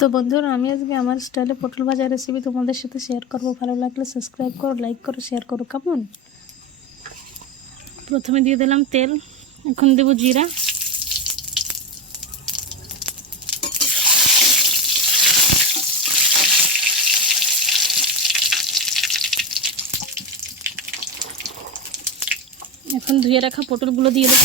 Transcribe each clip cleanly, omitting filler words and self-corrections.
তো বন্ধুরা, আমি আজকে আমার স্টাইলে পটল ভাজা রেসিপি তোমাদের সাথে শেয়ার করব। ভালো লাগলে সাবস্ক্রাইব করো, লাইক করো, শেয়ার করো। কেমন? প্রথমে দিয়ে দিলাম তেল, এখন দেব জিরা, এখন ধুয়ে রাখা পটলগুলো দিয়ে দেব।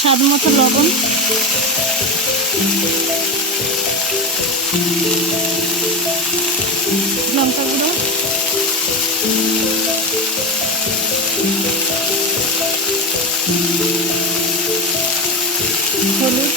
স্বাদ মতো লবণ, লঙ্কা গুঁড়ো, হলুদ,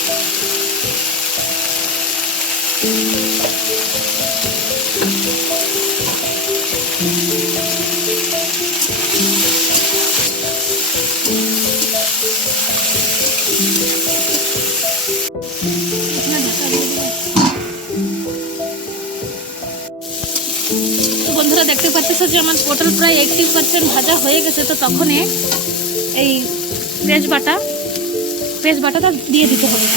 তো বন্ধুরা, দেখতে পাচ্ছ যে আমার পটল প্রায় 80% ভাজা হয়ে গেছে। তো তখন এই পেঁয়াজ বাটাটা দিয়ে দিতে হবে।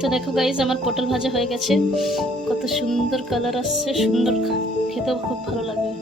তো দেখো গাইস, আমার পটল ভাজা হয়ে গেছে। কত সুন্দর কালার আসছে, সুন্দর, খেতেও খুব ভালো লাগবে।